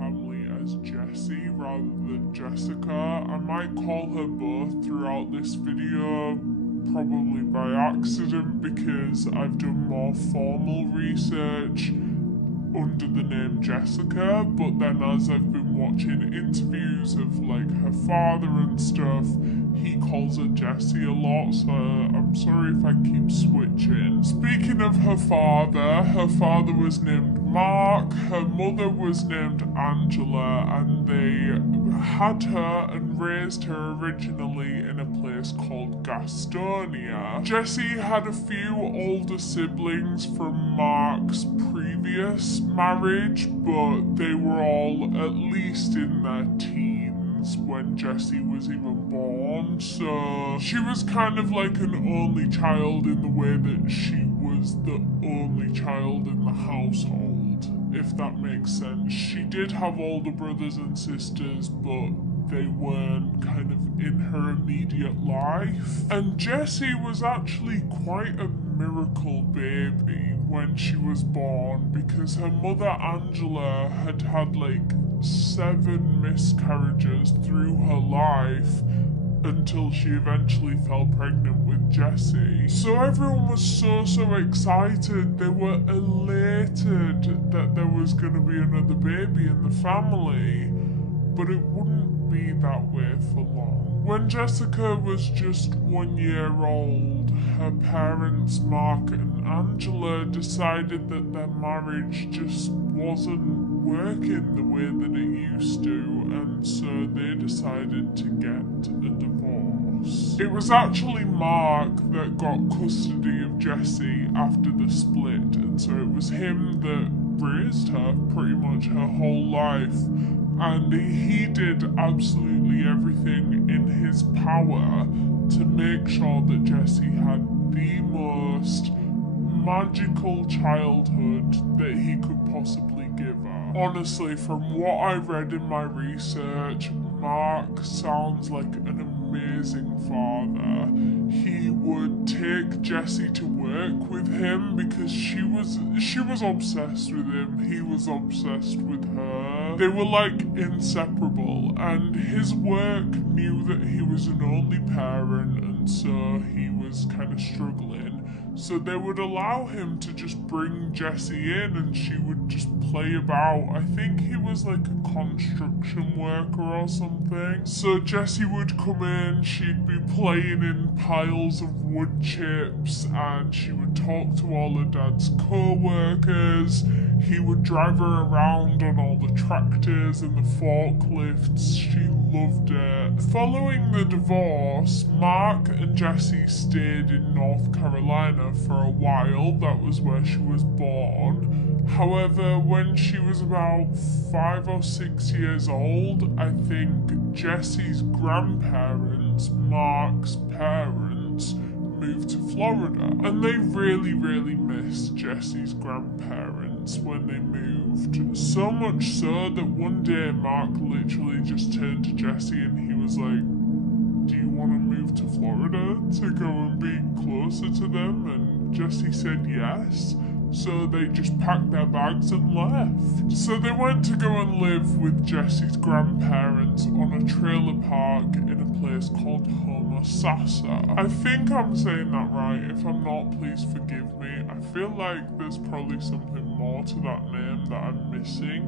family as Jessie rather than Jessica. I might call her both throughout this video, probably by accident because I've done more formal research under the name Jessica, but then as I've been watching interviews of like her father and stuff, he calls her Jessie a lot, so I'm sorry if I keep switching. Speaking of her father was named Mark, her mother was named Angela, and they had her and raised her originally in a place called Gastonia. Jessie had a few older siblings from Mark's previous marriage, but they were all at least in their teens when Jessie was even born, so she was kind of like an only child in the way that she was the only child in the household, if that makes sense. She did have older brothers and sisters, but they weren't kind of in her immediate life. And Jessie was actually quite a miracle baby when she was born, because her mother Angela had had like 7 miscarriages through her life until she eventually fell pregnant with Jessie. So everyone was so excited. They were elated that there was going to be another baby in the family, but it wouldn't be that way for long. When Jessica was just 1 year old, her parents, Mark and Angela, decided that their marriage just wasn't working the way that it used to, and so they decided to get a divorce. It was actually Mark that got custody of Jessie after the split, and so it was him that raised her pretty much her whole life, and he did absolutely everything in his power to make sure that Jessie had the most magical childhood that he could possibly give her. Honestly, from what I read in my research, Mark sounds like an amazing father. He would take Jessie to work with him because she was obsessed with him. He was obsessed with her. They were like inseparable, and his work knew that he was an only parent, and so he was kind of struggling. So they would allow him to just bring Jessie in and she would just play about. I think he was like a construction worker or something. So Jessie would come in, she'd be playing in piles of wood chips, and she would talk to all her dad's co-workers. He would drive her around on all the tractors and the forklifts. She loved it. Following the divorce, Mark and Jessie stayed in North Carolina for a while. That was where she was born. However, when she was about 5 or 6 years old, I think Jessie's grandparents, Mark's parents, moved to Florida, and they really missed Jessie's grandparents when they moved. So much so that one day Mark literally just turned to Jessie and he was like, "Do you want to move to Florida to go and be closer to them?" And Jessie said yes. So they just packed their bags and left. So they went to go and live with Jessie's grandparents on a trailer park in a place called Homosassa. I think I'm saying that right. If I'm not, please forgive me. I feel like there's probably something more to that name that I'm missing.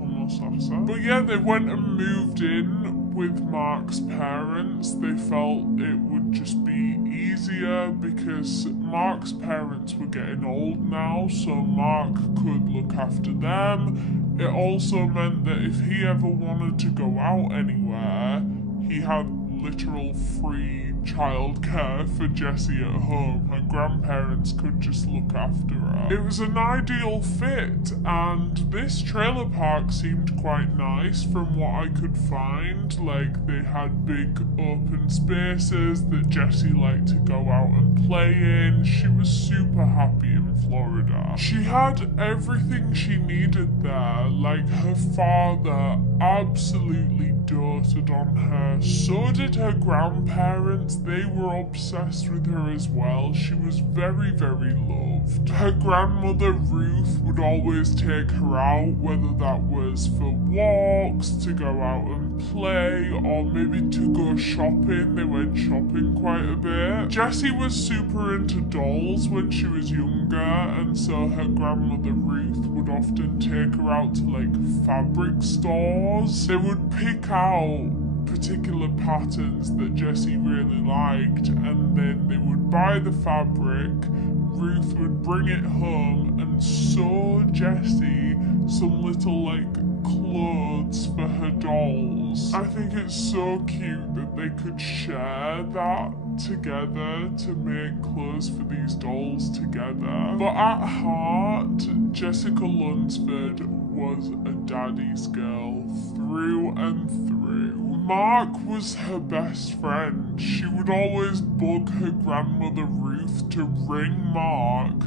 Homosassa. But yeah, they went and moved in with Mark's parents. They felt it would just be easier because Mark's parents were getting old now, so Mark could look after them. It also meant that if he ever wanted to go out anywhere, he had literal free childcare for Jessie at home. Her grandparents could just look after her. It was an ideal fit, and this trailer park seemed quite nice from what I could find. Like, they had big open spaces that Jessie liked to go out and play in. She was super happy in Florida. She had everything she needed there. Like, her father absolutely doted on her. So did her grandparents. because they were obsessed with her as well. She was very, very loved. Her grandmother Ruth would always take her out, whether that was for walks, to go out and play, or maybe to go shopping. They went shopping quite a bit. Jessie was super into dolls when she was younger, and so her grandmother Ruth would often take her out to like fabric stores. They would pick out particular patterns that Jessie really liked, and then they would buy the fabric. Ruth would bring it home and sew Jessie some little like clothes for her dolls. I think it's so cute that they could share that together to make clothes for these dolls together. But at heart, Jessica Lunsford was a daddy's girl through and through. Mark was her best friend. She would always bug her grandmother Ruth to ring Mark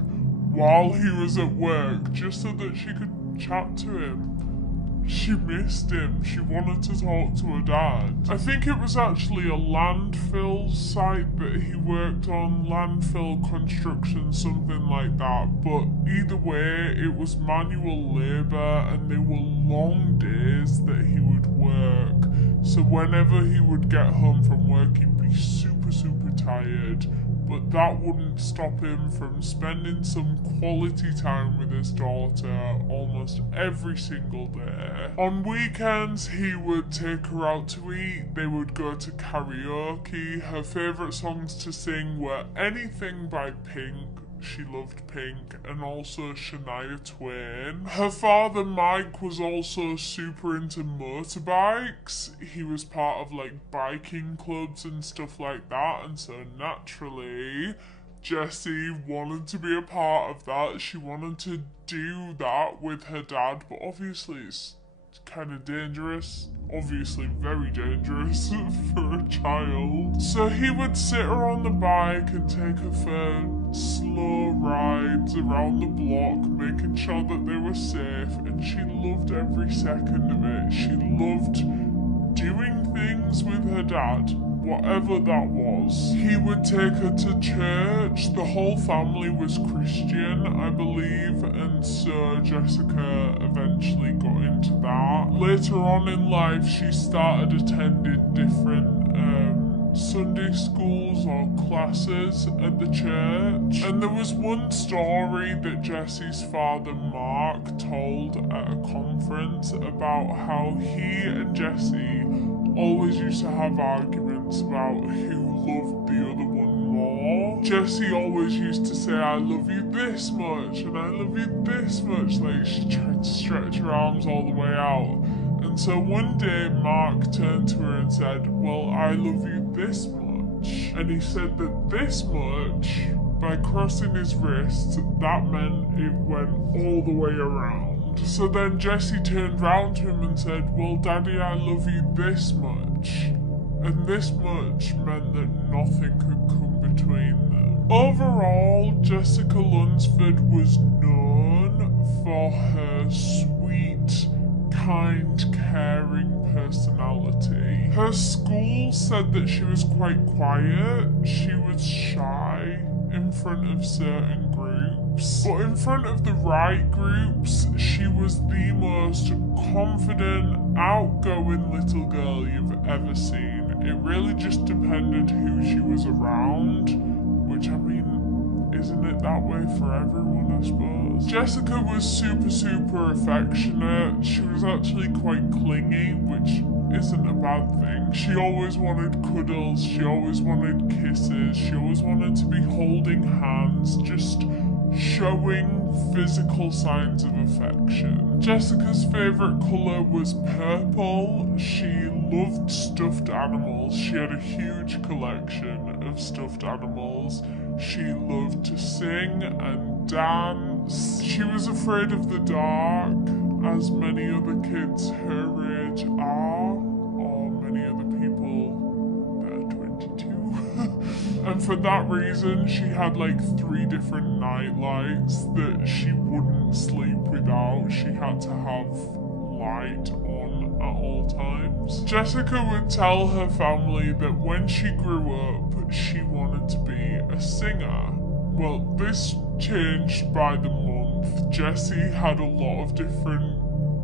while he was at work just so that she could chat to him. She missed him. She wanted to talk to her dad. I think it was actually a landfill site that he worked on, landfill construction, something like that. But either way, it was manual labour and they were long days that he would work. So whenever he would get home from work, he'd be super, super tired. But that wouldn't stop him from spending some quality time with his daughter almost every single day. On weekends, he would take her out to eat. They would go to karaoke. Her favourite songs to sing were anything by Pink. She loved Pink, and also Shania Twain. Her father Mike was also super into motorbikes. He was part of like biking clubs and stuff like that, and so naturally Jessie wanted to be a part of that. She wanted to do that with her dad, but obviously it's kind of dangerous. Obviously very dangerous for a child. So he would sit her on the bike and take her for slow rides around the block, making sure that they were safe, and she loved every second of it. She loved doing things with her dad, whatever that was. He would take her to church. The whole family was Christian, I believe, and so Jessica eventually got into that. Later on in life, she started attending different Sunday schools or classes at the church. And there was one story that Jessie's father Mark told at a conference about how he and Jessie always used to have arguments about who loved the other one more. Jessie always used to say, I love you this much and I love you this much. Like she tried to stretch her arms all the way out. And so one day Mark turned to her and said, well, I love you this much. And he said that this much, by crossing his wrist, that meant it went all the way around. So then Jessie turned round to him and said, well, Daddy, I love you this much. And this much meant that nothing could come between them. Overall, Jessica Lunsford was known for her sweet, kind, caring personality. Her school said that she was quite quiet. She was shy in front of certain groups, but in front of the right groups, she was the most confident, outgoing little girl you've ever seen. It really just depended who she was around, which I mean, isn't it that way for everyone, I suppose? Jessica was super, super affectionate. She was actually quite clingy, which isn't a bad thing. She always wanted cuddles, she always wanted kisses, she always wanted to be holding hands, just showing physical signs of affection. Jessica's favourite colour was purple. She loved stuffed animals. She had a huge collection of stuffed animals. She loved to sing and dance. She was afraid of the dark, as many other kids her age are, or many other people that are 22. And for that reason, she had like 3 different night lights that she wouldn't sleep without. She had to have light on at all times. Jessica would tell her family that when she grew up, she wanted to be a singer. Well, this changed by the month. Jessie had a lot of different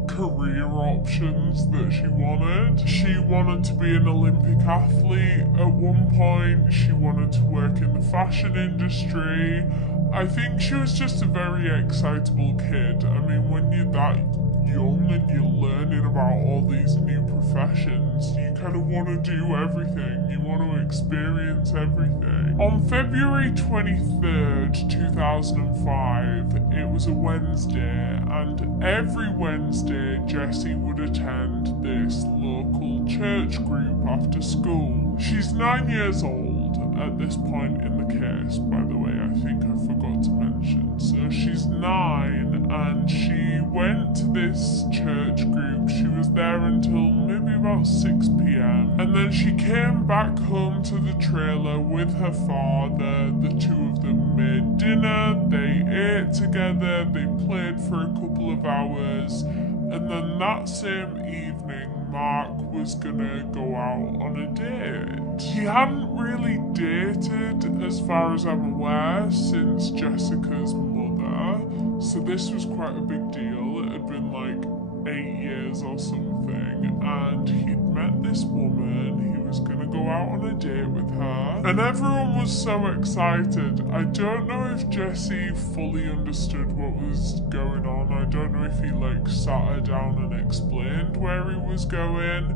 career options that she wanted. She wanted to be an Olympic athlete at one point. She wanted to work in the fashion industry. I think she was just a very excitable kid. I mean, when you're that young and you're learning about all these new professions, you kind of want to do everything. You want to experience everything. On February 23rd, 2005, it was a Wednesday, and every Wednesday Jessie would attend this local church group after school. She's 9 years old at this point in the case, by the way. I think I forgot to mention. So she's 9 and she went to this church group. She was there until maybe about 6 p.m. and then she came back home to the trailer with her father. The two of them made dinner, they ate together, they played for a couple of hours, and then that same evening Mark was gonna go out on a date. He hadn't really dated, as far as I'm aware, since Jessica's mother, so this was quite a big deal. It had been like 8 years or something, and he'd met this woman. He was gonna go out on a date with her, and everyone was so excited. I don't know if Jessie fully understood what was going on. I don't know if he like sat her down and explained where he was going,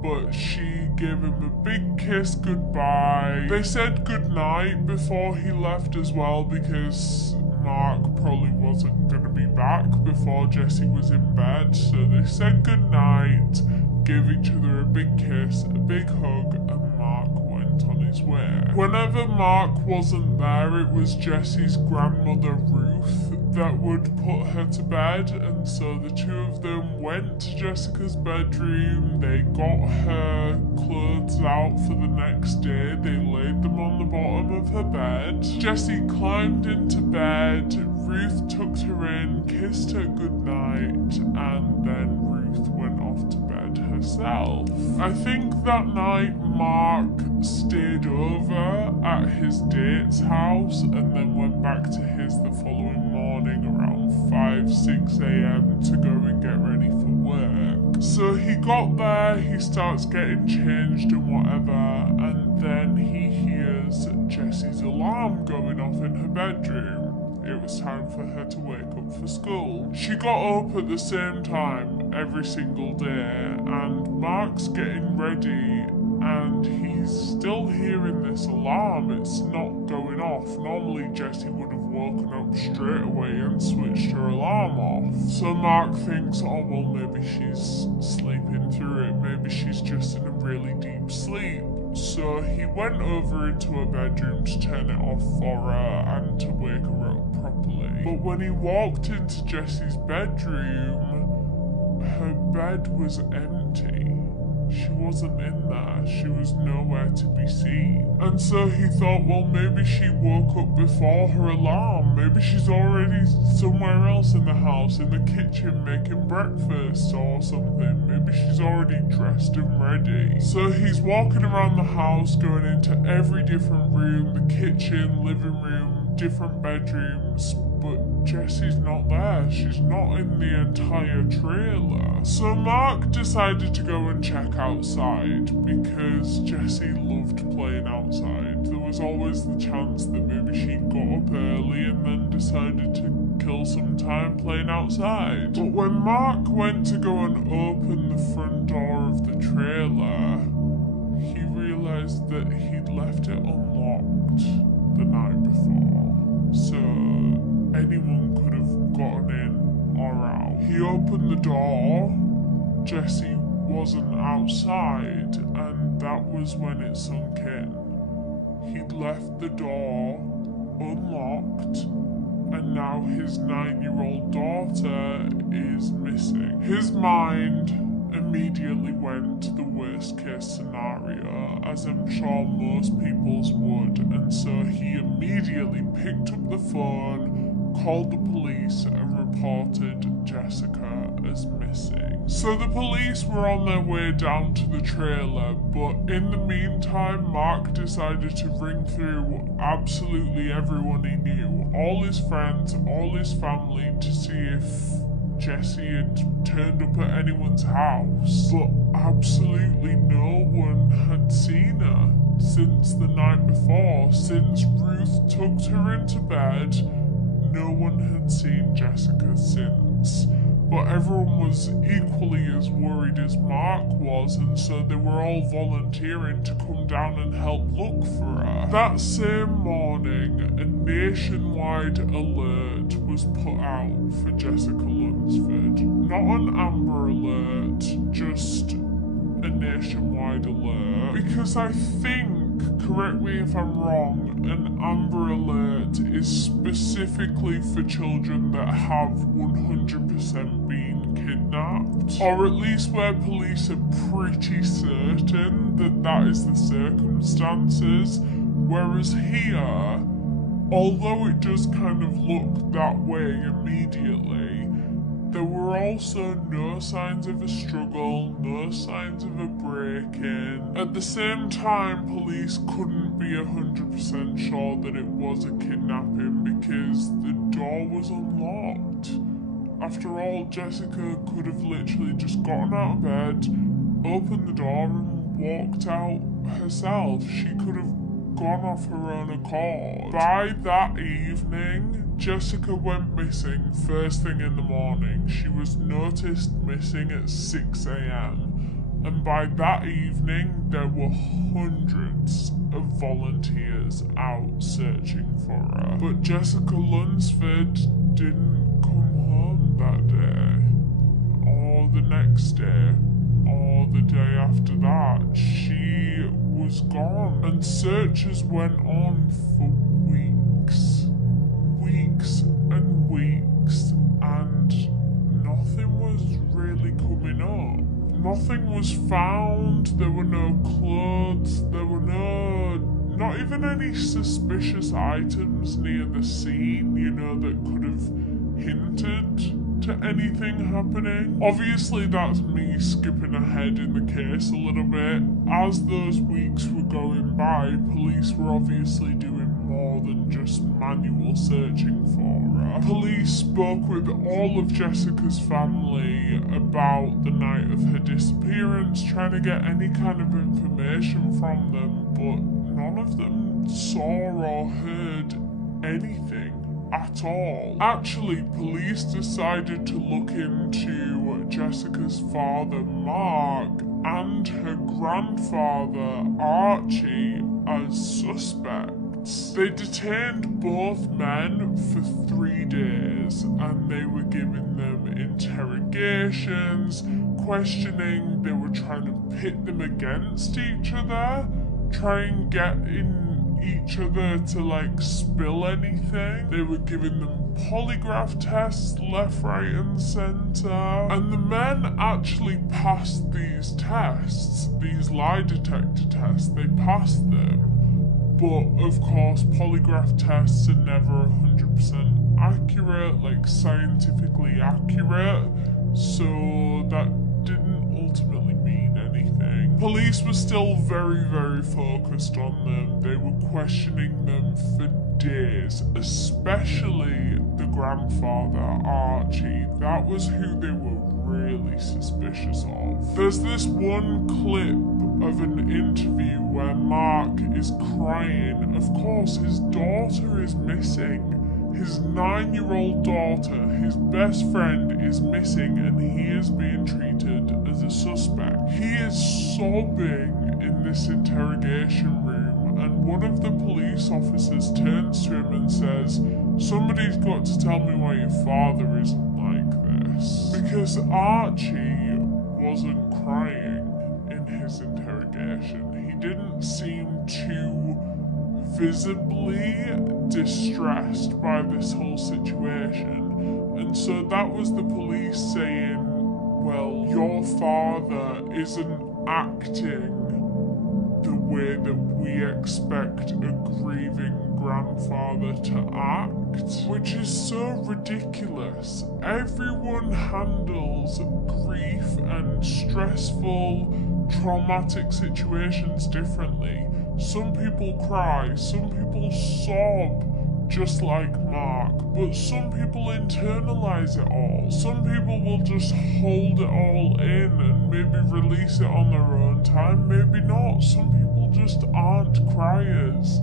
but she gave him a big kiss goodbye. They said goodnight before he left as well, because Mark probably wasn't going to be back before Jessie was in bed. So they said goodnight, gave each other a big kiss, a big hug, and Mark went on his way. Whenever Mark wasn't there, it was Jessie's grandmother Ruth that would put her to bed, and so the two of them went to Jessica's bedroom. They got her clothes out for the next day. They laid them on the bottom of her bed. Jessie climbed into bed. Ruth tucked her in, kissed her goodnight, and then Ruth went off to bed herself. I think that night Mark stayed over at his date's house and then went back to his the following morning around 5-6 a.m. to go and get ready for work. So he got there, he starts getting changed and whatever, and then he hears Jessie's alarm going off in her bedroom. It was time for her to wake up for school. She got up at the same time every single day, and Mark's getting ready and he's still hearing this alarm. It's not going off. Normally Jessie would have woken up straight away and switched her alarm off. So Mark thinks, oh well, maybe she's sleeping through it. Maybe she's just in a really deep sleep. So he went over into her bedroom to turn it off for her and to wake her up properly. But when he walked into Jessie's bedroom, her bed was empty. She wasn't in there. She was nowhere to be seen. And so he thought, well, maybe she woke up before her alarm. Maybe she's already somewhere else in the house, in the kitchen, making breakfast or something. Maybe she's already dressed and ready. So he's walking around the house, going into every different room, the kitchen, living room, different bedrooms, but Jessie's not there. She's not in the entire trailer. So Mark decided to go and check outside because Jessie loved playing outside. There was always the chance that maybe she got up early and then decided to kill some time playing outside. But when Mark went to go and open the front door of the trailer, he realised that he'd left it unlocked the night before. So anyone could have gotten in or out. He opened the door, Jessie wasn't outside, and that was when it sunk in. He'd left the door unlocked, and now his 9-year-old daughter is missing. His mind immediately went to the worst case scenario, as I'm sure most people's would, and so he immediately picked up the phone, called the police and reported Jessica as missing. So the police were on their way down to the trailer, but in the meantime, Mark decided to ring through absolutely everyone he knew, all his friends, all his family, to see if Jessie had turned up at anyone's house. But absolutely no one had seen her since the night before. Since Ruth tucked her into bed, no one had seen Jessica since. But everyone was equally as worried as Mark was, and so they were all volunteering to come down and help look for her. That same morning, a nationwide alert was put out for Jessica Lunsford. Not an Amber Alert, just a nationwide alert. Because I think, correct me if I'm wrong, an Amber Alert is specifically for children that have 100% been kidnapped. Or at least where police are pretty certain that that is the circumstances. Whereas here, although it does kind of look that way immediately, there were also no signs of a struggle, no signs of a break-in. At the same time, police couldn't be 100% sure that it was a kidnapping because the door was unlocked. After all, Jessica could have literally just gotten out of bed, opened the door and walked out herself. She could have gone off her own accord. By that evening, Jessica went missing first thing in the morning. She was noticed missing at 6 AM, and by that evening there were hundreds of volunteers out searching for her. But Jessica Lunsford didn't come home that day, or the next day, or the day after that. She was gone, and searches went on for weeks and weeks, and nothing was really coming up. Nothing was found. There were no clothes, there were not even any suspicious items near the scene, you know, that could have hinted to anything happening. Obviously that's me skipping ahead in the case a little bit. As those weeks were going by, police were obviously doing more than just manual searching for her. Police spoke with all of Jessica's family about the night of her disappearance, trying to get any kind of information from them, but none of them saw or heard anything at all. Actually, police decided to look into Jessica's father, Mark, and her grandfather, Archie, as suspects. They detained both men for 3 days, and they were giving them interrogations, questioning. They were trying to pit them against each other, try and get in each other to like spill anything. They were giving them polygraph tests left, right and centre, and the men actually passed these tests, these lie detector tests. They passed them, but of course polygraph tests are never 100% accurate, like scientifically accurate, so that didn't ultimately mean anything. Police were still very, very focused on them. They were questioning them for days, especially the grandfather, Archie. That was who they were really suspicious of. There's this one clip of an interview where Mark is crying. Of course, his daughter is missing. His 9-year-old daughter, his best friend, is missing, and he is being treated as a suspect. He is sobbing in this interrogation room, and one of the police officers turns to him and says, "Somebody's got to tell me why your father isn't like this." Because Archie wasn't crying in his interrogation. He didn't seem too visibly distressed by this whole situation, and so that was the police saying, well, your father isn't acting the way that we expect a grieving grandfather to act, which is so ridiculous. Everyone handles grief and stressful, traumatic situations differently. Some people cry, some people sob, just like Mark, but some people internalize it all. Some people will just hold it all in and maybe release it on their own time, maybe not. Some people just aren't criers.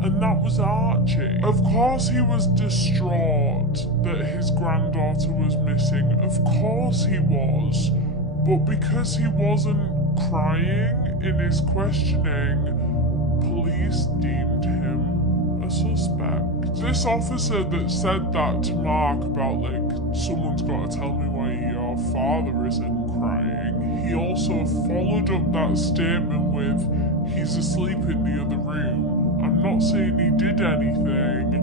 And that was Archie. Of course he was distraught that his granddaughter was missing. Of course he was. But because he wasn't crying in his questioning, police deemed him a suspect. This officer that said that to Mark about, like, someone's got to tell me why your father isn't crying, he also followed up that statement with, he's asleep in the other room. I'm not saying he did anything,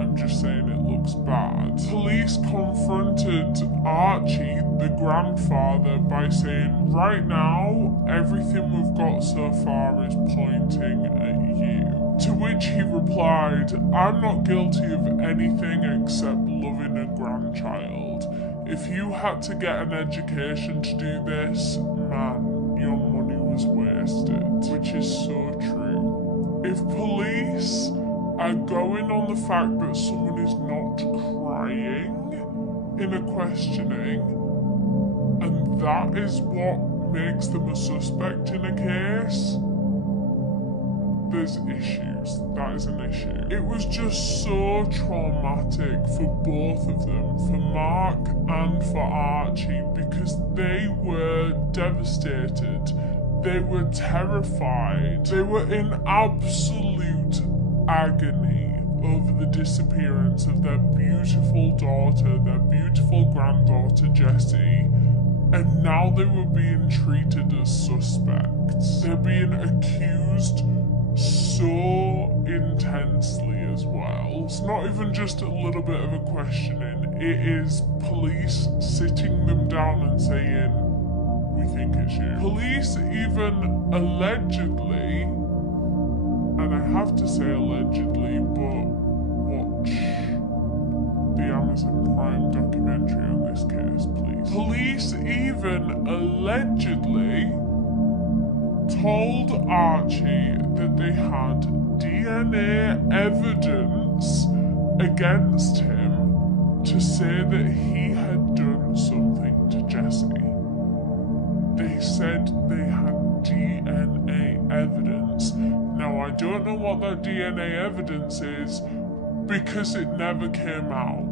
I'm just saying it looks bad. Police confronted Archie, the grandfather, by saying, right now, everything we've got so far is pointing at you. To which he replied, I'm not guilty of anything except loving a grandchild. If you had to get an education to do this, man, your money was wasted. Which is so true. If police are going on the fact that someone is not crying in a questioning, and that is what makes them a suspect in a case, there's issues. That is an issue. It was just so traumatic for both of them, for Mark and for Archie, because they were devastated. They were terrified. They were in absolute agony over the disappearance of their beautiful daughter, their beautiful granddaughter Jessie, and now they were being treated as suspects. They're being accused so intensely as well. It's not even just a little bit of a questioning, it is police sitting them down and saying, we think it's you. Police even allegedly, and I have to say allegedly, but watch the Amazon Prime documentary on this case, please. Police even allegedly told Archie that they had DNA evidence against him to say that he had done something to Jessie. They said they had DNA evidence. Now, I don't know what that DNA evidence is because it never came out.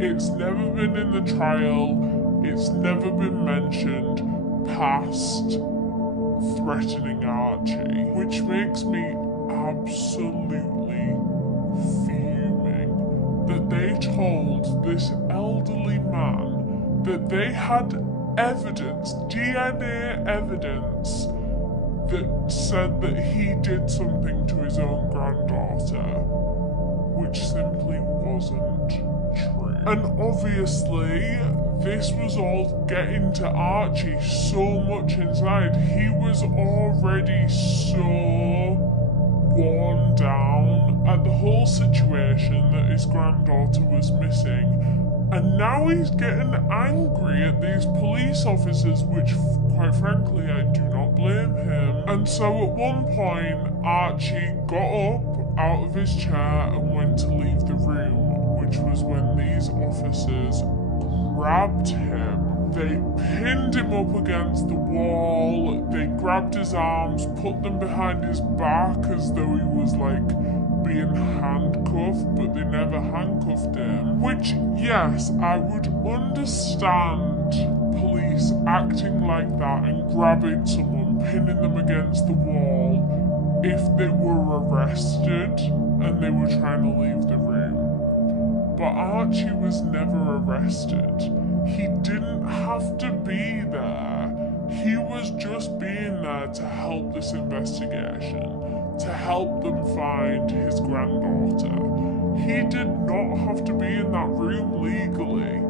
It's never been in the trial, it's never been mentioned past threatening Archie, which makes me absolutely fuming that they told this elderly man that they had evidence, DNA evidence, that said that he did something to his own granddaughter, which simply wasn't true. And obviously, this was all getting to Archie so much inside. He was already so worn down at the whole situation that his granddaughter was missing. And now he's getting angry at these police officers, which, quite frankly, I do not blame him. And so at one point, Archie got up out of his chair and went to leave the room, which was when these officers grabbed him. They pinned him up against the wall, they grabbed his arms, put them behind his back as though he was like being handcuffed, but they never handcuffed him. Which, yes, I would understand police acting like that and grabbing someone, pinning them against the wall if they were arrested and they were trying to leave the room. But Archie was never arrested. He didn't have to be there. He was just being there to help this investigation, to help them find his granddaughter. He did not have to be in that room legally.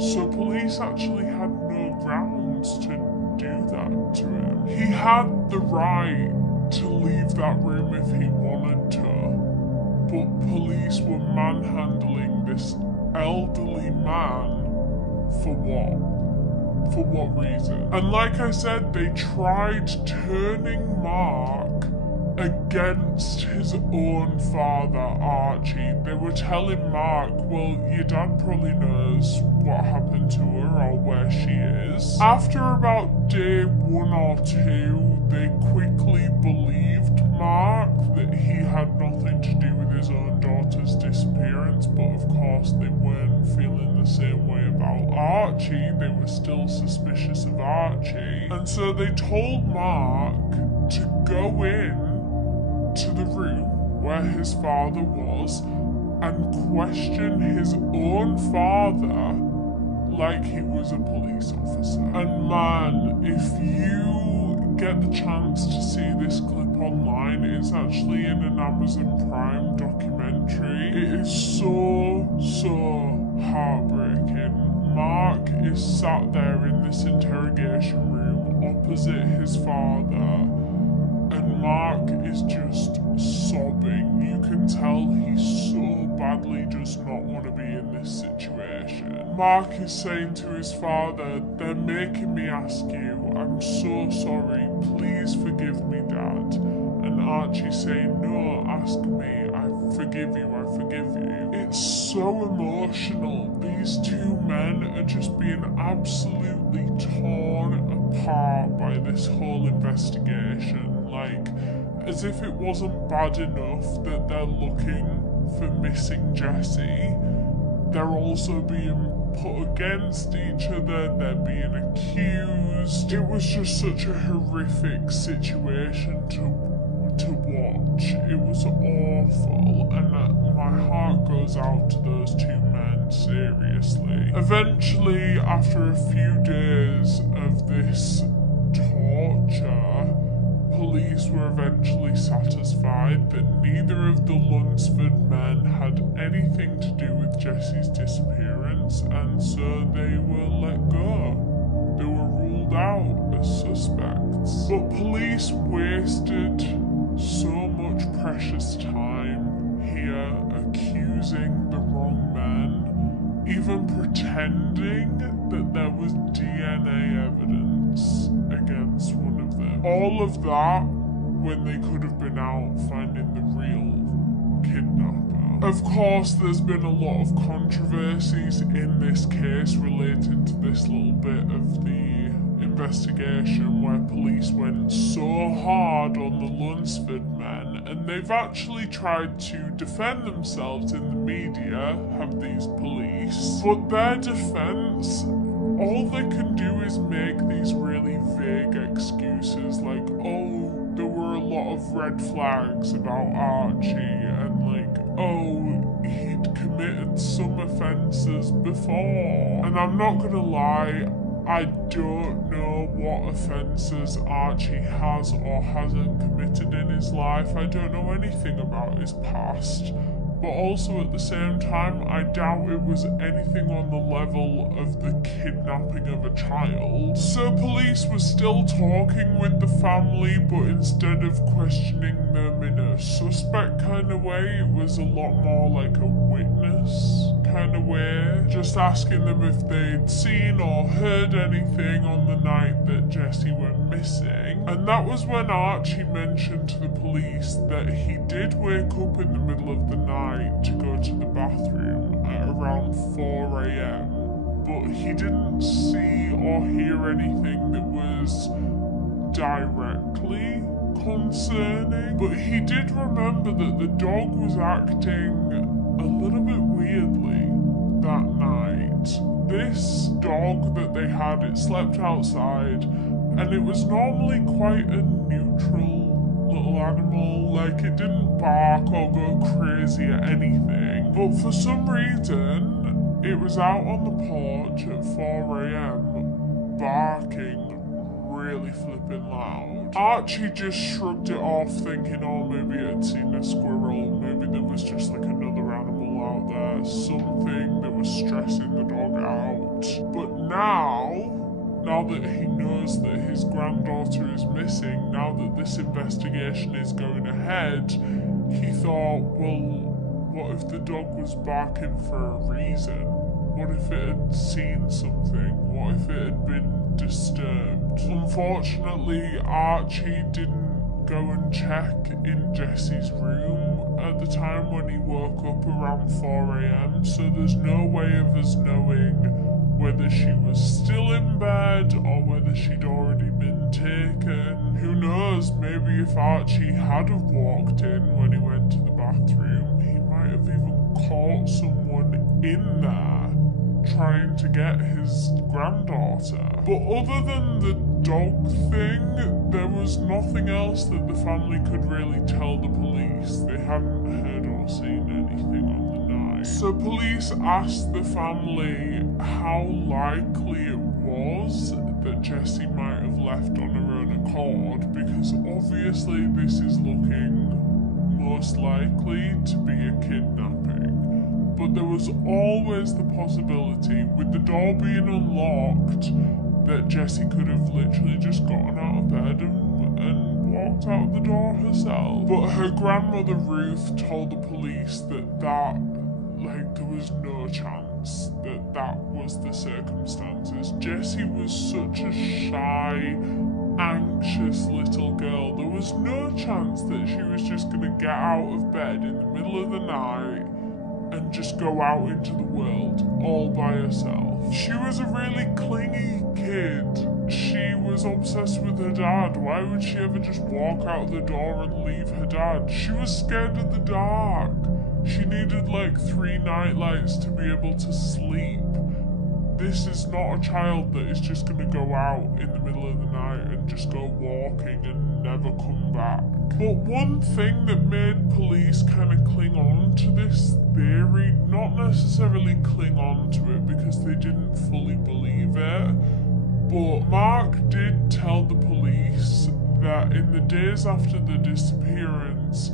So police actually had no grounds to do that to him. He had the right to leave that room if he wanted to, but police were manhandling this elderly man for what? For what reason? And like I said, they tried turning Mark against his own father, Archie. They were telling Mark, well, your dad probably knows what happened to her or where she is. After about day 1 or 2, they quickly believed Mark that he had nothing to do with his own daughter's disappearance, but of course they weren't feeling the same way about Archie. They were still suspicious of Archie, and so they told Mark to go in to the room where his father was and question his own father like he was a police officer. And man, if you get the chance to see this clip online, it's actually in an Amazon Prime documentary. It is so heartbreaking. Mark is sat there in this interrogation room opposite his father, and Mark is just sobbing. You can tell he so badly does not want to be in this situation. Mark is saying to his father, they're making me ask you, I'm so sorry, please forgive me, Dad. And Archie's saying, no, ask me, I forgive you, I forgive you. It's so emotional. These two men are just being absolutely torn apart by this whole investigation. Like, as if it wasn't bad enough that they're looking for missing Jessie, they're also being put against each other, they're being accused. It was just such a horrific situation to watch. It was awful, and my heart goes out to those two men, seriously. Eventually, after a few days of this torture, police were eventually satisfied that neither of the Lunsford men had anything to do with Jessie's disappearance, and so they were let go. They were ruled out as suspects. But police wasted so much precious time here accusing the wrong men, even pretending that there was DNA evidence against one of them. All of that when they could have been out finding the real kidnapper. Of course, there's been a lot of controversies in this case related to this little bit of the investigation where police went so hard on the Lunsford men, and they've actually tried to defend themselves in the media, have these police, but their defence, all they can do is make these really vague excuses like, oh, there were a lot of red flags about Archie, and like, oh, he'd committed some offences before. And I'm not gonna lie, I don't know what offences Archie has or hasn't committed in his life. I don't know anything about his past. But also at the same time, I doubt it was anything on the level of the kidnapping of a child. So police were still talking with the family, but instead of questioning them in a suspect kind of way, it was a lot more like a witness kind of way. Just asking them if they'd seen or heard anything on the night that Jessie went missing. And that was when Archie mentioned to the police that he did wake up in the middle of the night to go to the bathroom at around 4 AM, but he didn't see or hear anything that was directly concerning. But he did remember that the dog was acting a little bit weirdly that night. This dog that they had, it slept outside, and it was normally quite a neutral little animal, like it didn't bark or go crazy at anything, but for some reason it was out on the porch at 4 AM barking really flipping loud. Archie just shrugged it off, thinking, oh, maybe it had seen a squirrel, maybe there was just like another animal out there, something that was stressing the dog out. But now that he knows that his granddaughter is missing, now that this investigation is going ahead, he thought, well, What if the dog was barking for a reason? What if it had seen something? What if it had been disturbed? Unfortunately, Archie didn't go and check in Jessie's room at the time when he woke up around 4 AM, so there's no way of us knowing whether she was still in bed or whether she'd already been taken. Who knows, maybe if Archie had have walked in when he went to the bathroom, he might have even caught someone in there trying to get his granddaughter. But other than the dog thing, there was nothing else that the family could really tell the police. They hadn't heard or seen anything on the night. So police asked the family how likely it was that Jessie might have left on her own accord, because obviously this is looking most likely to be a kidnapping. But there was always the possibility, with the door being unlocked, that Jessie could have literally just gotten out of bed and walked out the door herself. But her grandmother Ruth told the police that there was no chance that was the circumstances. Jessie was such a shy, anxious little girl. There was no chance that she was just going to get out of bed in the middle of the night and just go out into the world all by herself. She was a really clingy kid. She was obsessed with her dad. Why would she ever just walk out the door and leave her dad? She was scared of the dark. She needed like 3 nightlights to be able to sleep. This is not a child that is just going to go out in the middle of the night and just go walking and never come back. But one thing that made police kind of cling on to this theory, not necessarily cling on to it because they didn't fully believe it, but Mark did tell the police that in the days after the disappearance,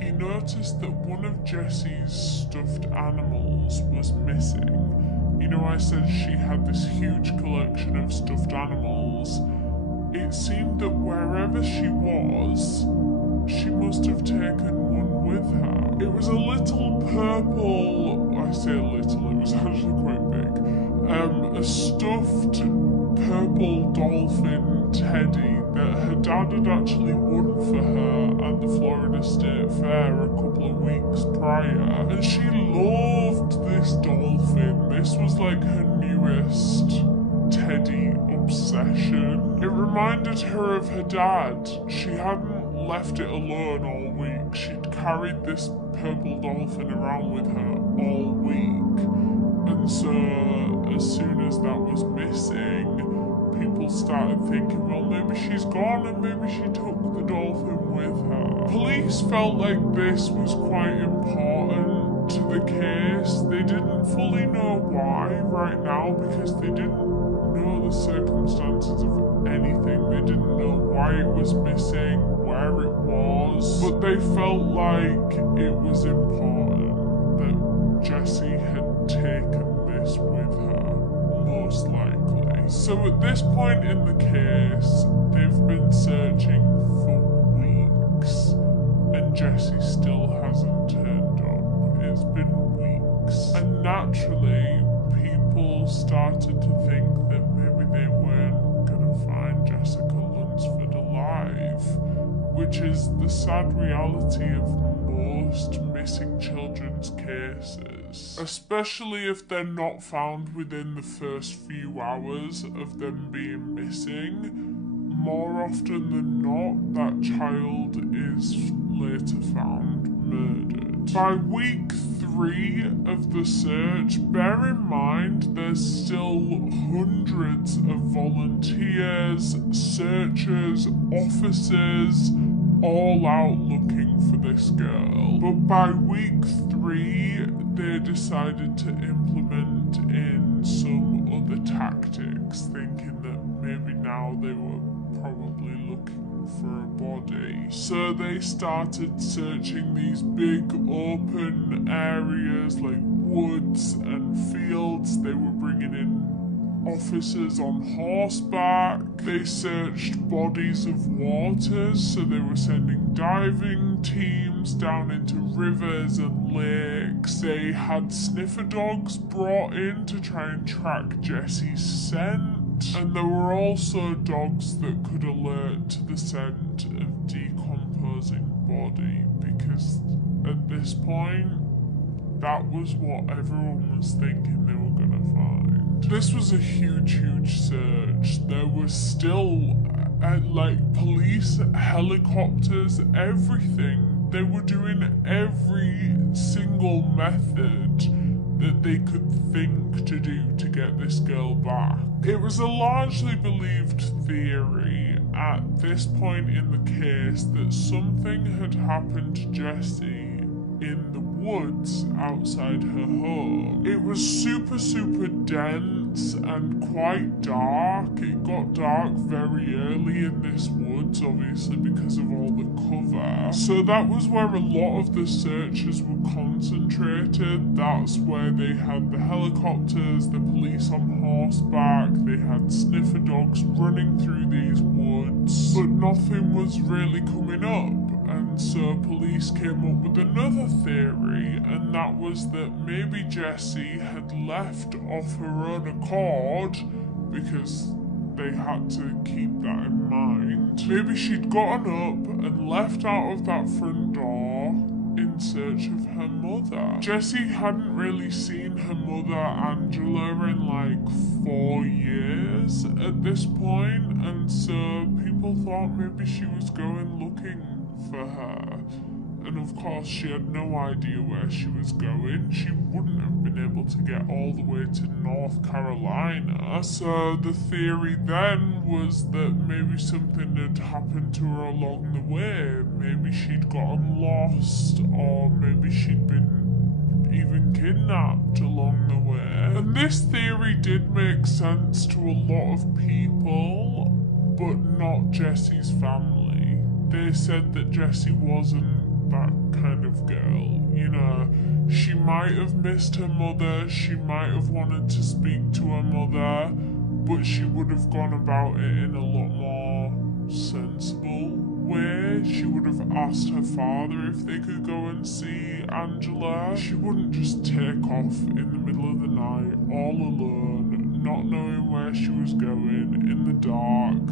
he noticed that one of Jessie's stuffed animals was missing. You know, I said she had this huge collection of stuffed animals. It seemed that wherever she was, she must have taken one with her. It was a little purple, I say little, it was actually quite big, a stuffed purple dolphin teddy that her dad had actually won for her at the Florida State Fair a couple of weeks prior. And she loved this dolphin. This was like her newest teddy obsession. It reminded her of her dad. She hadn't left it alone all week. She'd carried this purple dolphin around with her all week. And so as soon as that was missing, people started thinking, well, maybe she's gone and maybe she took the dolphin with her. Police felt like this was quite important to the case. They didn't fully know why right now because they didn't know the circumstances of anything. They didn't know why it was missing, where it was, but they felt like it was important that Jessie had taken this with her, most likely. So at this point in the case, they've been searching for weeks, and Jessie still hasn't turned up. It's been weeks. And naturally, people started to think that maybe they weren't gonna find Jessica Lunsford alive, which is the sad reality of most missing children's cases, especially if they're not found within the first few hours of them being missing. More often than not, that child is later found murdered. By week 3 of the search, bear in mind there's still hundreds of volunteers, searchers, officers, all out looking for this girl. But by week 3, they decided to implement in some other tactics, thinking that maybe now they were probably looking for a body. So they started searching these big open areas like woods and fields. They were bringing in officers on horseback. They searched bodies of waters, so they were sending diving teams down into rivers and lakes. They had sniffer dogs brought in to try and track Jesse's scent. And there were also dogs that could alert to the scent of decomposing body, because at this point, that was what everyone was thinking they were gonna find. This was a huge search. There was still police, helicopters, everything. They were doing every single method that they could think to do to get this girl back. It was a largely believed theory at this point in the case that something had happened to Jessie in the woods outside her home. It was super dense and quite dark. It got dark very early in this woods, obviously because of all the cover. So that was where a lot of the searches were concentrated. That's where they had the helicopters, the police on horseback, they had sniffer dogs running through these woods, but nothing was really coming up. And so police came up with another theory, and that was that maybe Jessie had left off her own accord, because they had to keep that in mind. Maybe she'd gotten up and left out of that front door in search of her mother. Jessie hadn't really seen her mother, Angela, in like 4 years at this point, and so people thought maybe she was going looking for her. And of course she had no idea where she was going. She wouldn't have been able to get all the way to North Carolina. So the theory then was that maybe something had happened to her along the way. Maybe she'd gotten lost, or maybe she'd been even kidnapped along the way. And this theory did make sense to a lot of people, but not Jessie's family. They said that Jessie wasn't that kind of girl. You know, she might have missed her mother, she might have wanted to speak to her mother, but she would have gone about it in a lot more sensible way. She would have asked her father if they could go and see Angela. She wouldn't just take off in the middle of the night, all alone, not knowing where she was going, in the dark.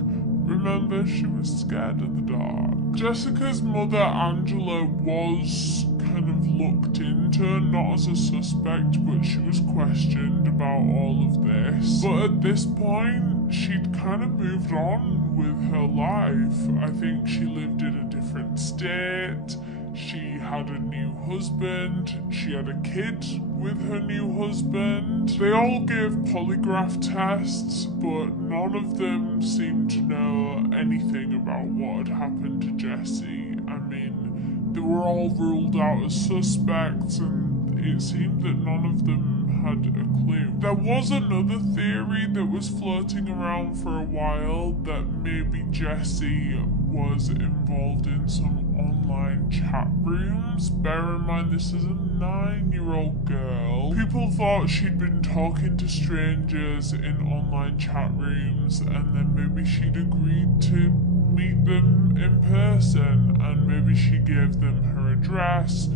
Remember, she was scared of the dark. Jessica's mother, Angela, was kind of looked into, not as a suspect, but she was questioned about all of this. But at this point, she'd kind of moved on with her life. I think she lived in a different state. She had a new husband, she had a kid with her new husband. They all gave polygraph tests, but none of them seemed to know anything about what had happened to Jessie. I mean, they were all ruled out as suspects, and it seemed that none of them had a clue. There was another theory that was floating around for a while, that maybe Jessie was involved in some online chat rooms. Bear in mind, this is a 9-year-old girl. People thought she'd been talking to strangers in online chat rooms, and then maybe she'd agreed to meet them in person, and maybe she gave them her address,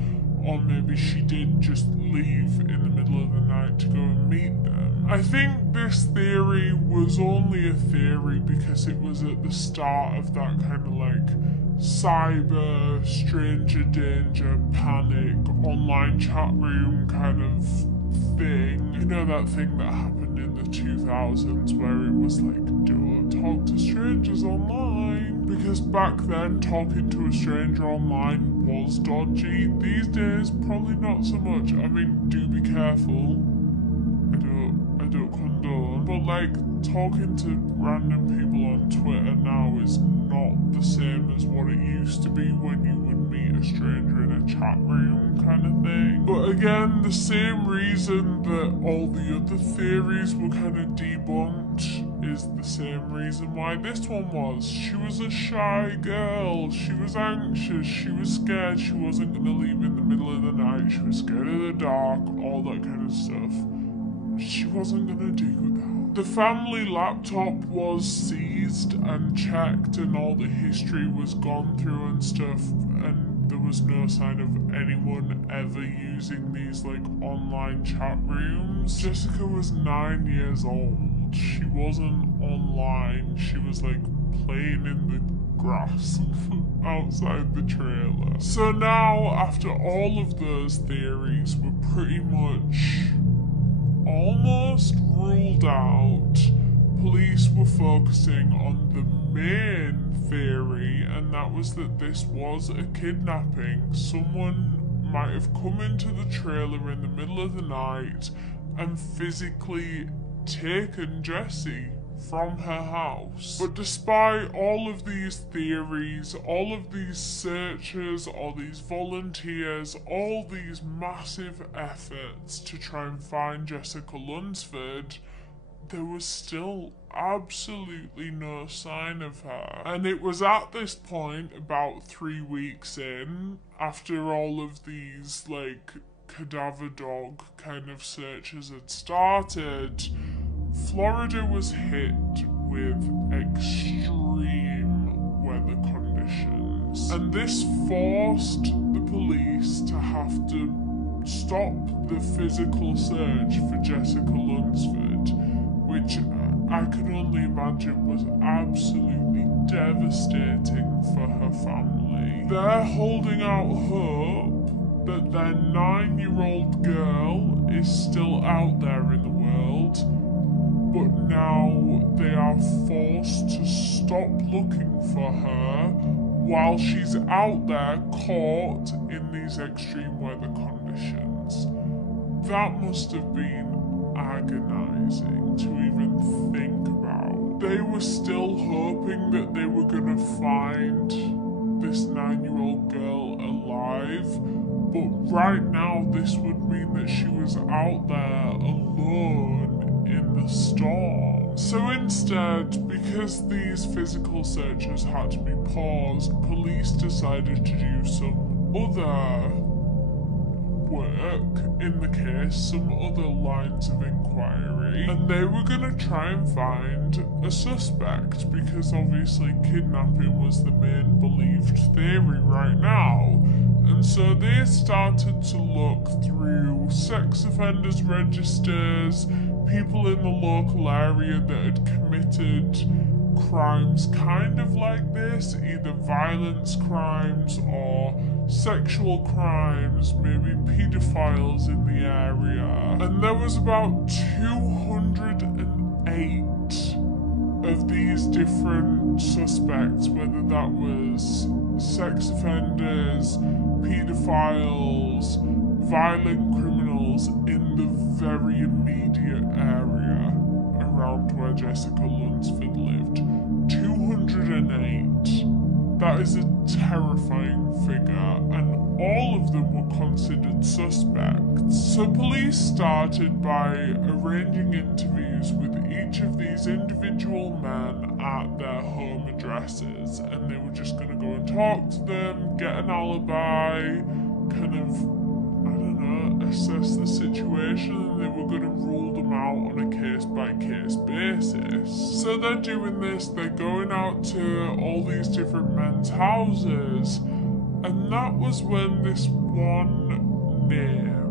or maybe she did just leave in the middle of the night to go and meet them. I think this theory was only a theory because it was at the start of that kind of like cyber, stranger danger, panic, online chat room kind of thing. You know, that thing that happened in the 2000s where it was like, don't talk to strangers online. Because back then, talking to a stranger online was dodgy. These days, probably not so much. I mean, do be careful. I don't condone. But like, talking to random people on Twitter now is not the same as what it used to be when you would meet a stranger in a chat room kind of thing. But again, the same reason that all the other theories were kind of debunked is the same reason why this one was. She was a shy girl, she was anxious, she was scared, she wasn't going to leave in the middle of the night, she was scared of the dark, all that kind of stuff. She wasn't going to do that. The family laptop was seized and checked, and all the history was gone through and stuff, and there was no sign of anyone ever using these like online chat rooms. Jessica was 9 years old. She wasn't online, she was like playing in the grass outside the trailer. So now, after all of those theories were pretty much almost ruled out, police were focusing on the main theory, and that was that this was a kidnapping. Someone might have come into the trailer in the middle of the night and physically taken Jessie from her house. But despite all of these theories, all of these searches, all these volunteers, all these massive efforts to try and find Jessica Lunsford, there was still absolutely no sign of her. And it was at this point, about 3 weeks in, after all of these like cadaver dog kind of searches had started, Florida was hit with extreme weather conditions, and this forced the police to have to stop the physical search for Jessica Lunsford, which I can only imagine was absolutely devastating for her family. They're holding out hope that their 9-year-old girl is still out there in the world, but now they are forced to stop looking for her while she's out there caught in these extreme weather conditions. That must have been agonizing to even think about. They were still hoping that they were going to find this 9-year-old girl alive, but right now this would mean that she was out there alone in the storm. So instead, because these physical searches had to be paused, police decided to do some other work in the case, some other lines of inquiry, and they were going to try and find a suspect, because obviously kidnapping was the main believed theory right now. And so they started to look through sex offenders registers, people in the local area that had committed crimes kind of like this, either violence crimes or sexual crimes, maybe paedophiles in the area. And there was about 208 of these different suspects, whether that was sex offenders, paedophiles, violent criminals in the very immediate area around where Jessica Lunsford lived. 208. That is a terrifying figure, and all of them were considered suspects. So police started by arranging interviews with each of these individual men at their home addresses, and they were just going to go and talk to them, get an alibi, kind of, I don't know, assess the situation, and they were going to rule them out on a case-by-case basis. So they're doing this, they're going out to all these different men's houses, and that was when this one name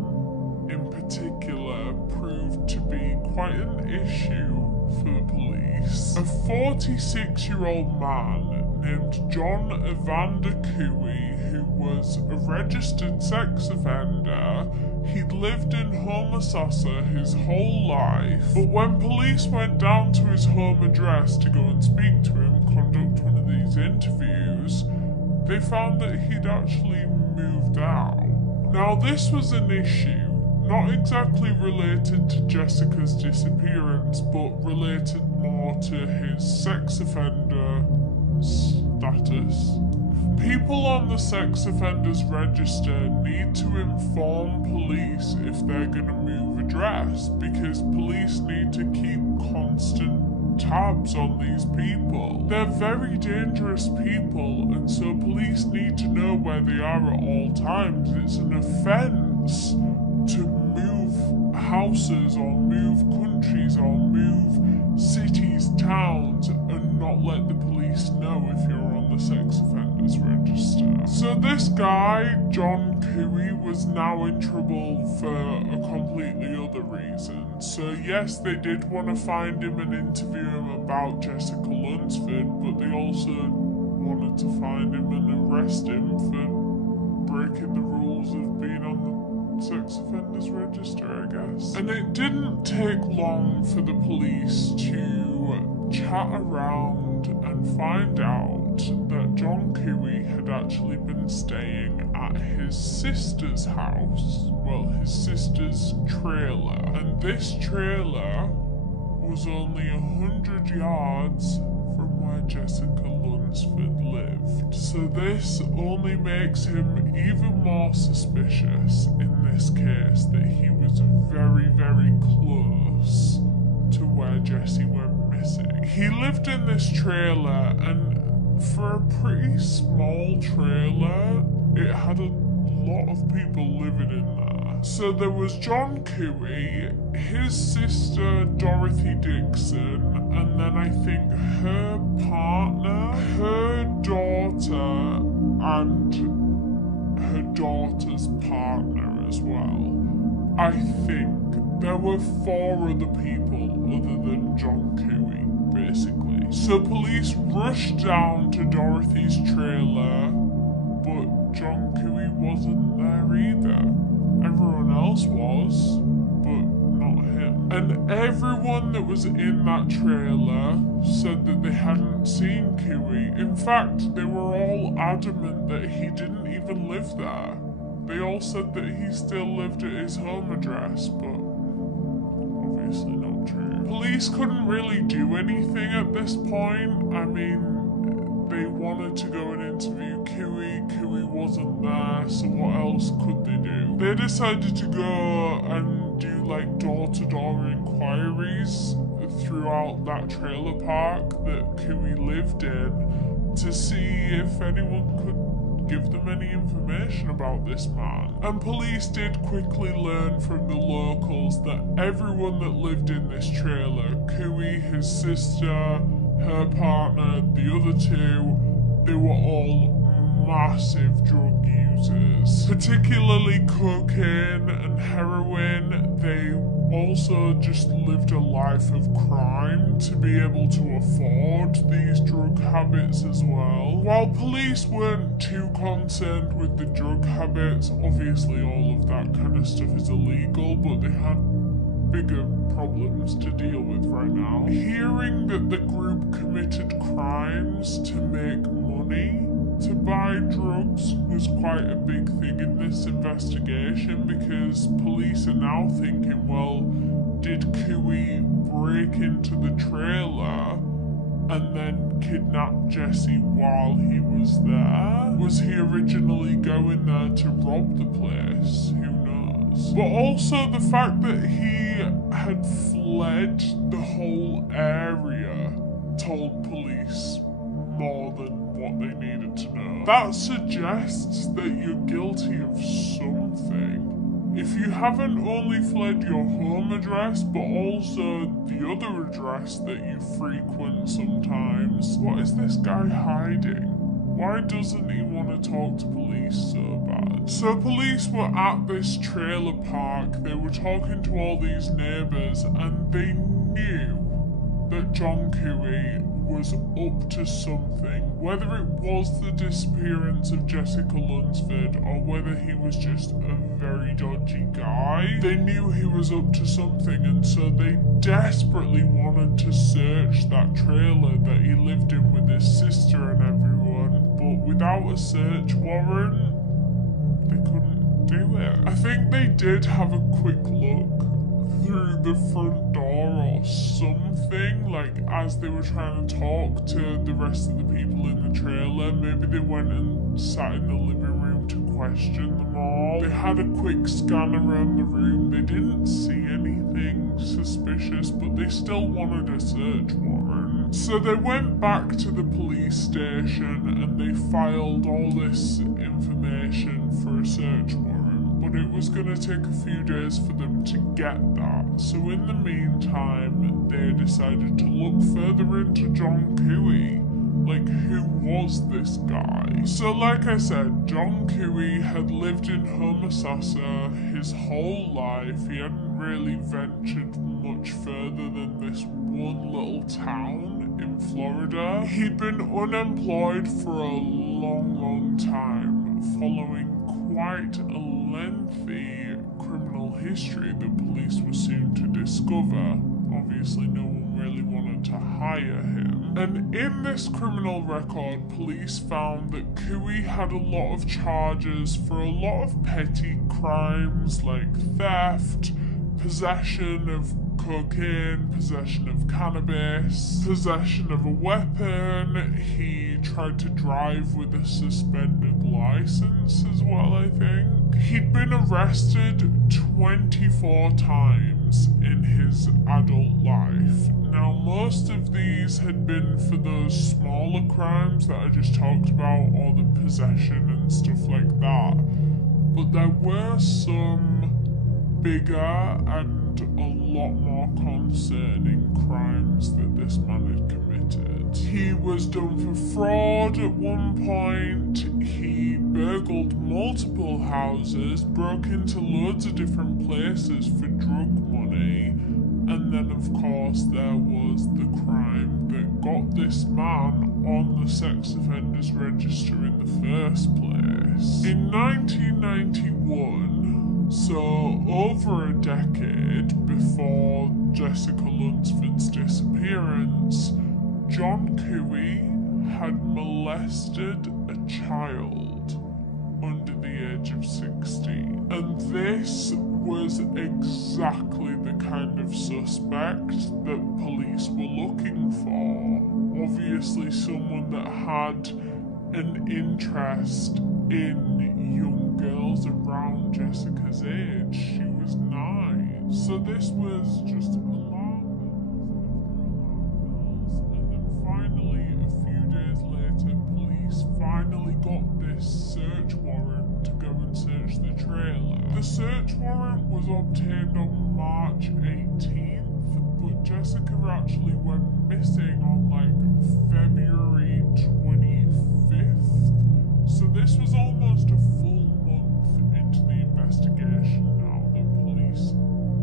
in particular proved to be quite an issue for the police. A 46-year-old man named John Evander Cooey, who was a registered sex offender. He'd lived in Homosassa his whole life, but when police went down to his home address to go and speak to him, conduct one of these interviews, they found that he'd actually moved out. Now this was an issue, not exactly related to Jessica's disappearance, but related more to his sex offender status. People on the sex offenders register need to inform police if they're going to move address, because police need to keep constant tabs on these people. They're very dangerous people, and so police need to know where they are at all times. It's an offence to move houses or move countries or move cities, towns, and not let the police know if you're on the sex offenders register. So this guy, John Cooey, was now in trouble for a completely other reason. So yes, they did want to find him and interview him about Jessica Lunsford, but they also wanted to find him and arrest him for breaking the rules of being on the sex offenders register, I guess. And it didn't take long for the police to chat around and find out that John Cooey had actually been staying at his sister's house. Well, his sister's trailer. And this trailer was only 100 yards from where Jessica Lunsford lived. So this only makes him even more suspicious in this case that he was very, very close to where Jessie went missing. He lived in this trailer, and for a pretty small trailer, it had a lot of people living in there. So there was John Cooey, his sister Dorothy Dixon, and then I think her partner, her daughter, and her daughter's partner as well. I think there were 4 other people other than John Cooey, basically. So police rushed down to Dorothy's trailer, but John Cooey wasn't there either. Everyone else was, but not him. And everyone that was in that trailer said that they hadn't seen Cooey. In fact, they were all adamant that he didn't even live there. They all said that he still lived at his home address, but obviously not true. Police couldn't really do anything at this point. I mean, they wanted to go and interview Cooey. Cooey wasn't there, so what else could they do? They decided to go and do like door-to-door inquiries throughout that trailer park that Cooey lived in to see if anyone could give them any information about this man. And police did quickly learn from the locals that everyone that lived in this trailer, Cooey, his sister, her partner, the other 2, they were all massive drug users, particularly cocaine and heroin. They also just lived a life of crime to be able to afford these drug habits as well. While police weren't too concerned with the drug habits, obviously all of that kind of stuff is illegal, but they had bigger problems to deal with right now. Hearing that the group committed crimes to make money to buy drugs was quite a big thing in this investigation, because police are now thinking, well, did Cooey break into the trailer and then kidnap Jessie while he was there? Was he originally going there to rob the place? Who knows? But also the fact that he had fled the whole area told police more than what they needed to know. That suggests that you're guilty of something. If you haven't only fled your home address, but also the other address that you frequent sometimes, what is this guy hiding? Why doesn't he want to talk to police so bad? So police were at this trailer park, they were talking to all these neighbours, and they knew that John Cooey was up to something. Whether it was the disappearance of Jessica Lunsford or whether he was just a very dodgy guy, they knew he was up to something, and so they desperately wanted to search that trailer that he lived in with his sister and everyone, but without a search warrant, they couldn't do it. I think they did have a quick look through the front door or something, like as they were trying to talk to the rest of the people in the trailer. Maybe they went and sat in the living room to question them all. They had a quick scan around the room. They didn't see anything suspicious, but they still wanted a search warrant. So they went back to the police station and they filed all this information for a search warrant. But it was going to take a few days for them to get that. So in the meantime, they decided to look further into John Cooey. Like, who was this guy? So like I said, John Cooey had lived in Homosassa his whole life. He hadn't really ventured much further than this one little town in Florida. He'd been unemployed for a long time, following quite a lengthy criminal history the police were soon to discover. Obviously, no one really wanted to hire him. And in this criminal record, police found that Cooey had a lot of charges for a lot of petty crimes like theft, possession of cocaine, possession of cannabis, possession of a weapon. He tried to drive with a suspended license as well, I think. He'd been arrested 24 times in his adult life. Now, most of these had been for those smaller crimes that I just talked about, or the possession and stuff like that. But there were some bigger and a lot more concerning crimes that this man had committed. He was done for fraud at one point. He burgled multiple houses, broke into loads of different places for drug money, and then of course there was the crime that got this man on the sex offenders register in the first place. In 1991, so over a decade before Jessica Lunsford's disappearance, John Cooey had molested a child under the age of 16. And this was exactly the kind of suspect that police were looking for. Obviously someone that had an interest in young girls around Jessica's age. She was 9. So this was just alarm bells. And then finally, a few days later, police finally got this search warrant to go and search the trailer. The search warrant was obtained on March 18th, but Jessica actually went missing on like February 25th. So this was almost a full month into the investigation now that police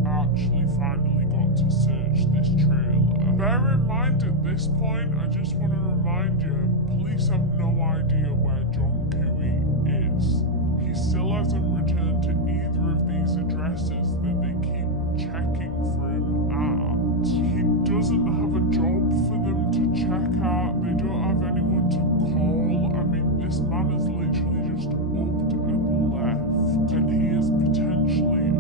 actually finally got to search this trailer. Bear in mind at this point, I just want to remind you, police have no idea where John Cooey is. He still hasn't returned to either of these addresses that they keep checking for him at. He doesn't have a job for them to check at. They don't have anyone to call. I mean, this man has literally just upped and left, and he is potentially a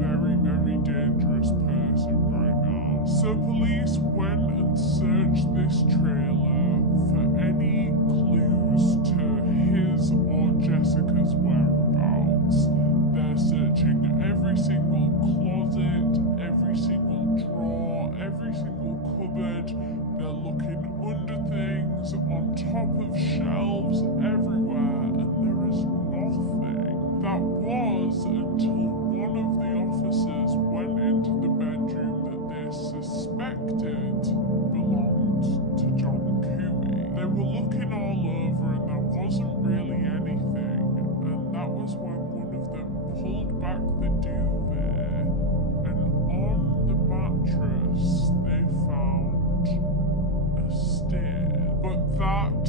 very, very dangerous person right now. So police went and searched this trailer for any clues to his or Jessica's whereabouts. They're searching every single closet, every single drawer, every single cupboard. They're looking under things, on top of shelves, everywhere, and there is nothing. That was until one of the officers went into the bedroom that they suspected belonged to John Cooey. They were looking all over and there wasn't really anything, and that was when one of them pulled back the duvet, and on the mattress they found a stain. But that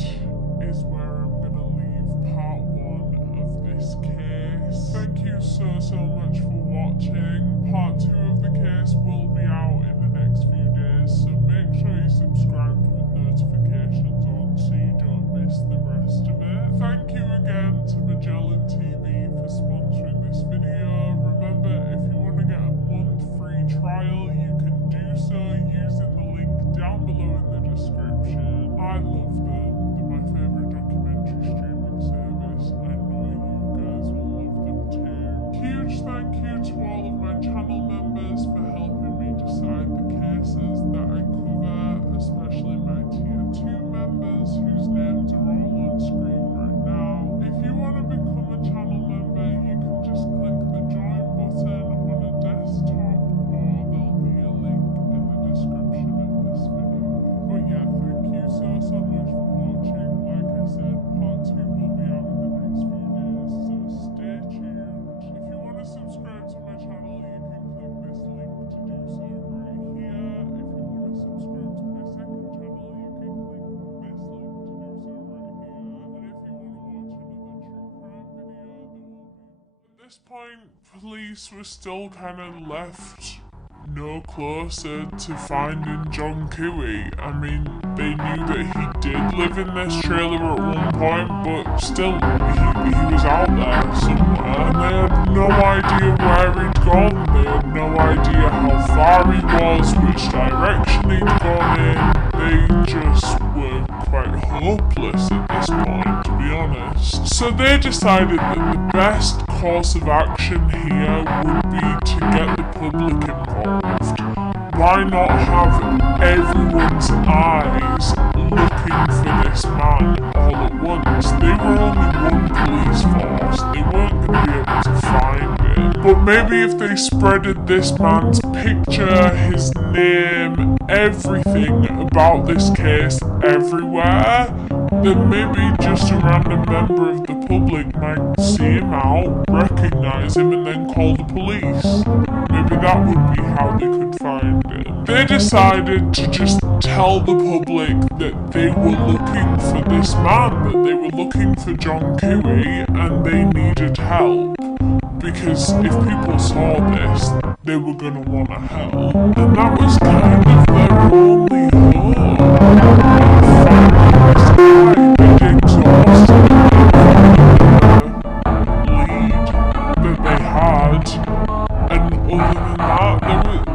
is where I'm gonna leave part 1 of this case. Thank you so much for watching. Part 2 of the case will be out in the next few days, so make sure you subscribe with notifications on so you don't miss the rest of it. Thank you again to Magellan TV for sponsoring this video. Remember, if you want to get a month free trial, you can do so using the link down below in the description. I love them. They're my favourite documentary streaming service. I know you guys will love them too. Huge thank you to all of my channel members for helping me decide the cases that I cover, especially my tier 2 members whose names are all on screen right now. If you want to become a channel member, you can just click the join button on a desktop, or there'll be a link in the description this point, police were still kind of left no closer to finding John Cooey. I mean, they knew that he did live in this trailer at one point, but still, he was out there somewhere, and they had no idea where he'd gone. They had no idea how far he was, which direction he'd gone in. They just were quite hopeless at this point, to be honest. So they decided that the best course of action here would be to get the public involved. Why not have everyone's eyes looking for this man all at once? They were only one police force, they weren't going to be able to find him. But maybe if they spreaded this man's picture, his name, everything about this case everywhere, then maybe just a random member of the public might see him out, recognise him, and then call the police. Maybe that would be how they could find him. They decided to just tell the public that they were looking for this man, that they were looking for John Cooey, and they needed help. Because if people saw this, they were going to want to help. And that was kind of their only hope. They'd exhausted the lead that they had. And other than that,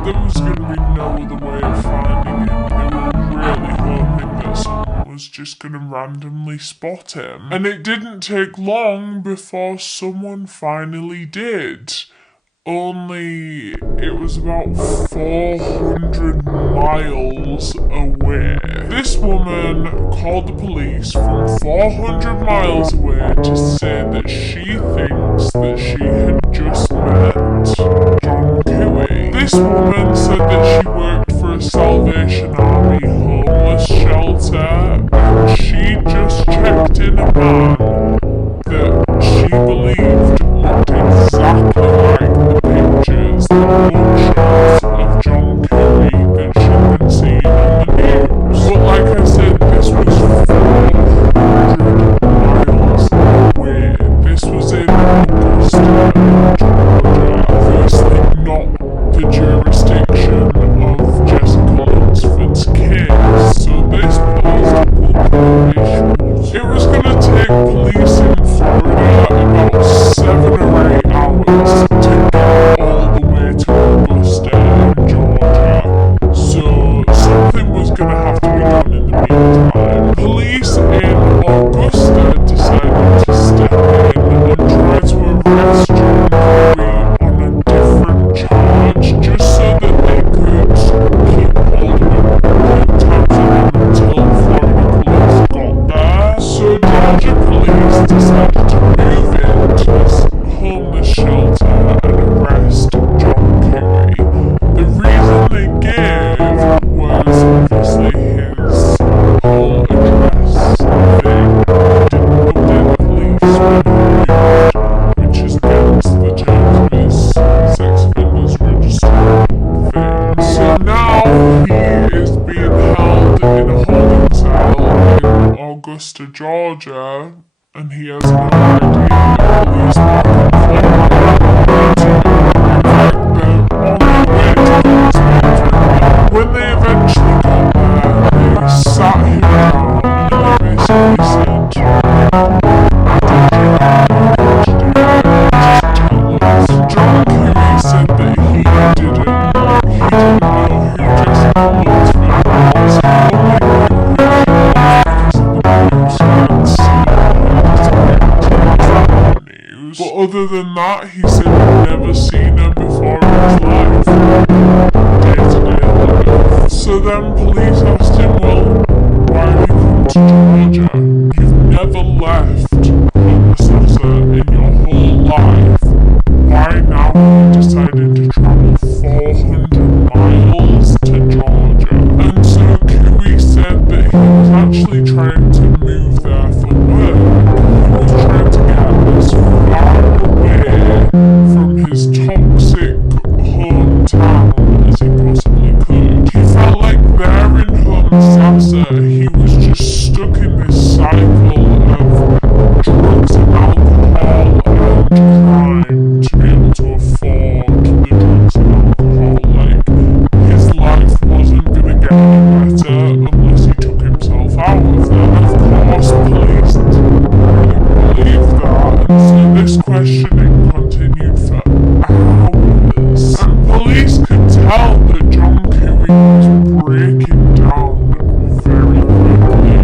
there was going to be no other way of finding him. They were really hoping that someone was just going to randomly spot him. And it didn't take long before someone finally did. Only it was about 400 miles away. This woman called the police from 400 miles away to say that she thinks that she had just met John Cooey. This woman said that she worked for a Salvation Army homeless shelter, and she just checked in a man that she believed looked exactly like the pictures, the mugshots of John Cooey that she'd been seeing on the news. But like I said, this was 400 miles away. This was in Augusta, Georgia. Obviously not the jurisdiction of Jessica Lunsford's case, so this posed a public issue. It was going to take police in Florida about 7 or 8 hours to get all the way to Augusta in Georgia, so something was going to have to be done in the meantime. Police in Augusta decided to step in and try to arrest John Cooey on a different charge, just so that they could keep hold of him, keep tabs on him until Florida police got there. So Georgia police decided to move into this homeless shelter and arrest John Cooey. The reason they gave was obviously his whole address thing. He didn't update the police when he moved, which is against the terms of his sex offenders register thing. So now he is being held in a holding cell in Augusta, Georgia, and he has no idea that police might come forward to him. In fact, they're on their way to police him. When they eventually got there, they sat him down and they basically said, John Cooey said that he didn't know who Jessica Lunsford was. He only knew who she was because of the news he had seen her news. But other than that, he said he'd never seen her before in his life, day-to-day life. So then police asked him, well, why have you come to Georgia? You've never left Homosassa in your whole life. Why now have you decided to travel 400 miles to Georgia? And so Cooey said that he was actually trying to move there for work. He was trying to get as far away from his toxic hometown as he possibly could. He felt like there in Homosassa, he was just stuck in this cycle of questioning continued for hours, and police could tell that John Cooey was breaking down very quickly,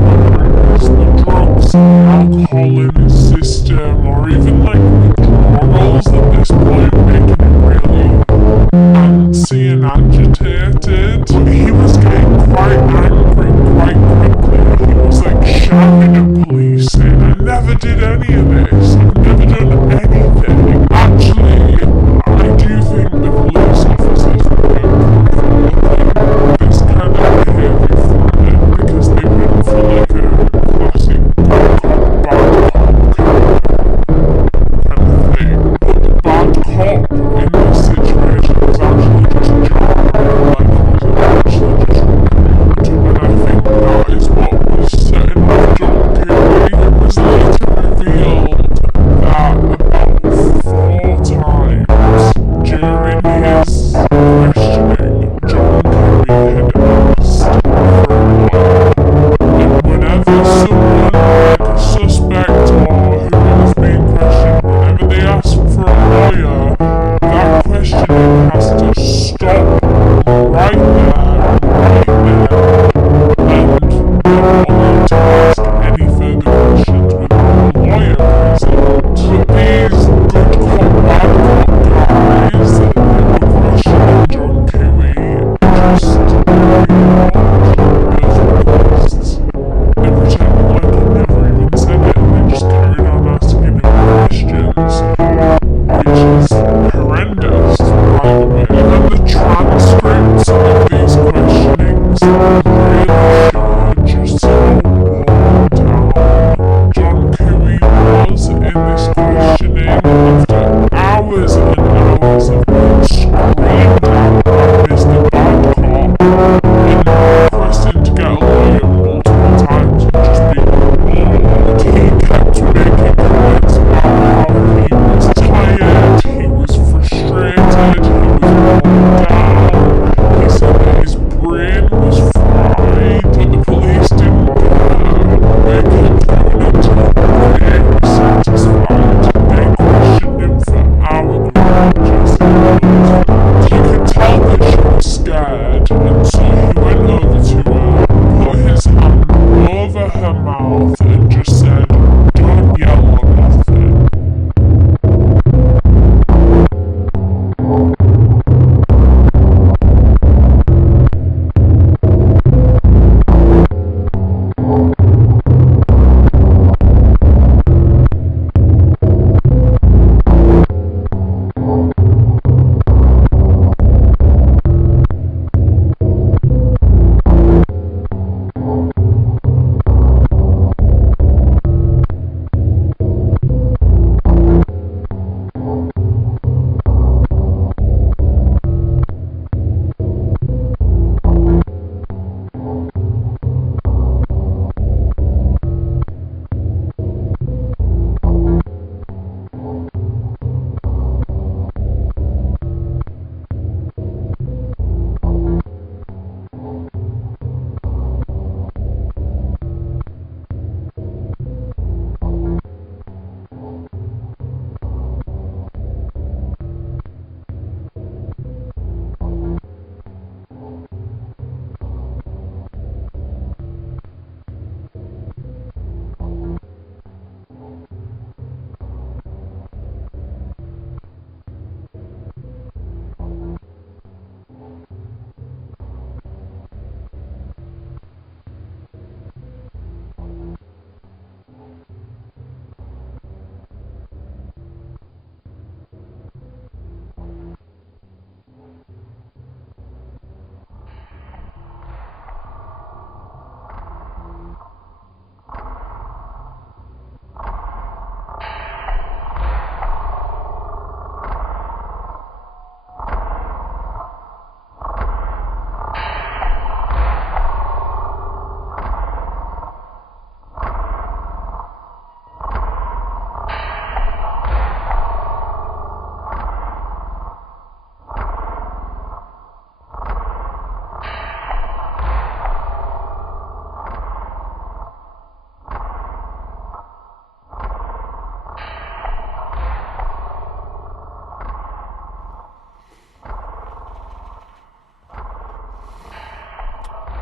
whether it was the drugs and alcohol in his system, or even withdrawals at this point, making him really antsy and agitated. But he was getting quite angry quite quickly. He was shouting at police saying, "I never did any of this.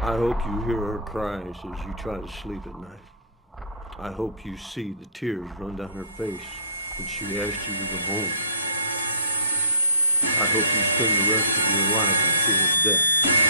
I hope you hear her cries as you try to sleep at night. I hope you see the tears run down her face when she asked you to go home. I hope you spend the rest of your life in fear of death.